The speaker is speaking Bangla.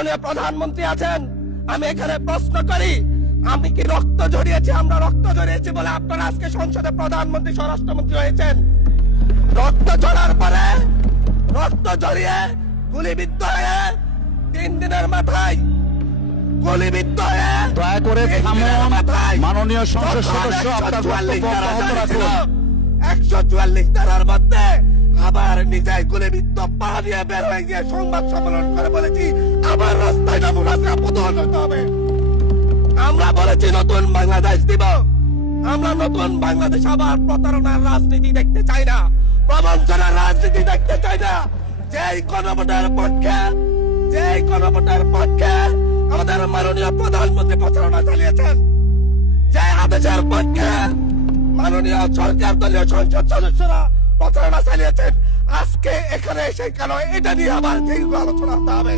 মাননীয় প্রধানমন্ত্রী আছেন, আমি এখানে প্রশ্ন করি, আমি কি রক্ত ঝরিয়েছি? আমরা রক্ত ঝরিয়েছি বলে আপনারা আজকে সংসদে প্রধানমন্ত্রী স্বরাষ্ট্রমন্ত্রী হয়েছেন। রক্ত ঝরার পরে, রক্ত ঝরিয়ে গুলিবিদ্ধ হয়ে 3 দিনের মাথায় গুলিবিদ্ধ হয়ে, দয়া করে থামুন। মাননীয় সংসদ সদস্য, আপনার বক্তব্য অব্যাহত রাখুন। 144 ধারার মধ্যে আবার নিজেই গুলিবিদ্ধ পা দিয়ে বের হয়ে গিয়ে সংবাদ সম্মেলন করে বলেছি আবার রাস্তায় যাবো, রাস্তা প্রদল করতে হবে। আমরা বলেছি নতুন বাংলাদেশ দিব। আমরা নতুন বাংলাদেশ আবার প্রতারণার রাজনীতি দেখতে চাই না, প্রবঞ্চনার রাজনীতি দেখতে চাই না। যেই গণভোটের পক্ষে, যেই গণভোটের পক্ষে আমাদের মাননীয় প্রধানমন্ত্রী প্রচারণা চালিয়েছেন, যে আদেশের পক্ষে মাননীয় সরকার দলীয় সংসদ সদস্যরা প্রচারণা চালিয়েছেন, আজকে এখানে এসে কেন এটা নিয়ে আবার দীর্ঘ আলোচনা হতে হবে?